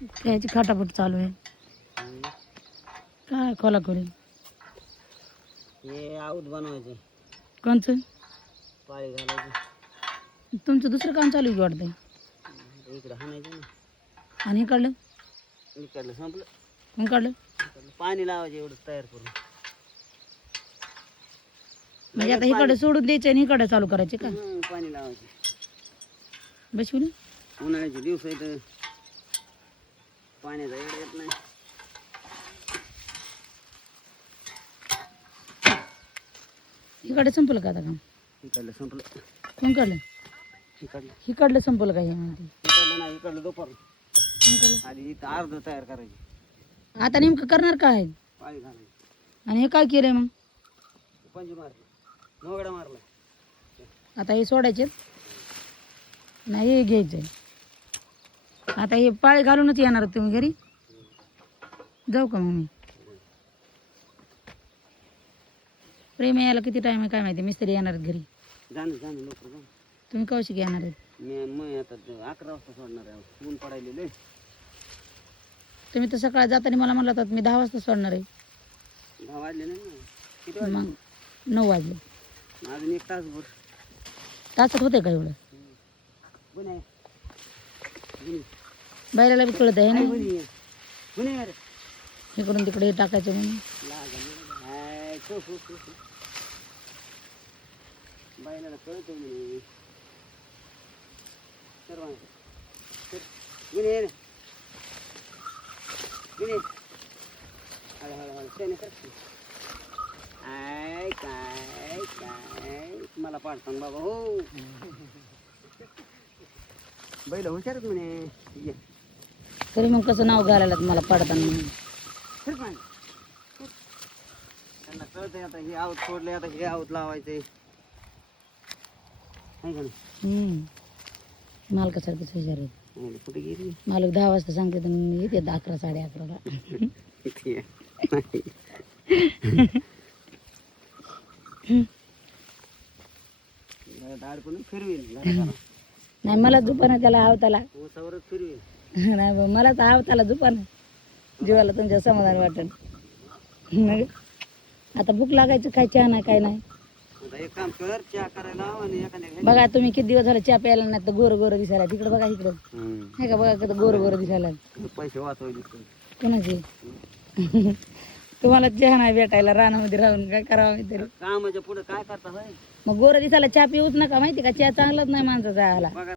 त्याची खाटापट चालू आहे. काय खोलाखोली हे आऊत बनवायचे, कोणचं? पाळी घालायची. तुमचं दुसरं काम चालू आहे वाटतंय. इकडं हाणायचं ना. आणि इकडलं इकडलं संपलं. इकडलं इकडलं पाणी लावायचं एवढं तयार करून. म्हणजे आता इकडे सोडून द्यायचं आणि इकडे चालू करायचे का? पाणी लावायचे. बसवी ना. उन्हाळ्याचे दिवस आहेत, पाण्याचा एवढं येत नाही. इकडे संपलं का आता काम? इकडलं संपलं. कोण काढलं? इकडलं इकडलं संपलं का हे म्हणते? इकडलं नाही, इकडलं दुपार. कोण काढलं? आधी इथं अर्ध तयार करायची, आता नेमकं करणार काय आहे? पाळी घालायची. आणि हे काय केलंय मग? पंजी मारली, मोगडा मारला. आता हे सोडायचे नाही, हे घ्यायचंय. आता हे पाळी घालूनच येणार तुम्ही घरी? जाऊ का मग मी? प्रेम यायला किती टाइम आहे काय माहिती? मिस्त्री येणार आहेत घरी. जाणं लवकर जाणं. तुम्ही कौशिक येणार आहेत? मी आता 11 वाजता सोडणार आहे. ऊन पडायलेलं. तुम्ही तर सकाळी जाताना मला म्हणला होता मी 10 वाजता सोडणार आहे. 10 वाजले नाही ना. किती वाजले? मग 9 वाजले. अजून 1 तासभर. तासात होते का एवढं? गुन्हे आहे. गुन्हे. बायला बी कळत आहे ना, गुन्हे आहे. गुन्हे आहे रे. इकडून तिकडे हे टाकायचं म्हणून. लागलं. हाय, सो. बायला कळतं म्हणे. सर्व आहे. गुन्हे आहे रे. गुन्हे. हळू. त्याने करते. काय मला पाडतान बाबा हो. बैल हुशारच म्हणे. ये. तरी मग कसं नाव घालायला मला पाडताना? फिर पाय. त्यांना कळतंय आता हे आऊत सोडले, आता हे आऊत लावायचे. नाही का नाही? मालकासारखंच हुशार आहे. कुठे गेली? मालक 10 वाजता सांगते तर येते 11 11:30ला. अडकून फिरवेल. नाही मला झोपाना त्याला आवताला. ऊसावरच फिरवेल. नाही बा, मलाच आवताला झोपाना. जीवाला तुमच्या समाधान वाटण. आता भूक लागायचं काय चहा नाही काय नाही. आता एक काम कर, चहा करायला आणि एखाद्या बघा तुम्ही किती दिवस झाले चहा प्यायला नाही तर गोर दिसायला. तिकडे बघा इकडं नाही का, बघा कसं गोर दिसायला. पैसे वाचवले कोणाचे? तुम्हाला चहा नाही भेटायला रानामध्ये राहून काय करावं तरी. कामाच्या पुढे काय करता होय? मग गोर दिसायला चहा पिऊच नका, माहिती का? चहा चांगलाच नाही माणसाचा आला.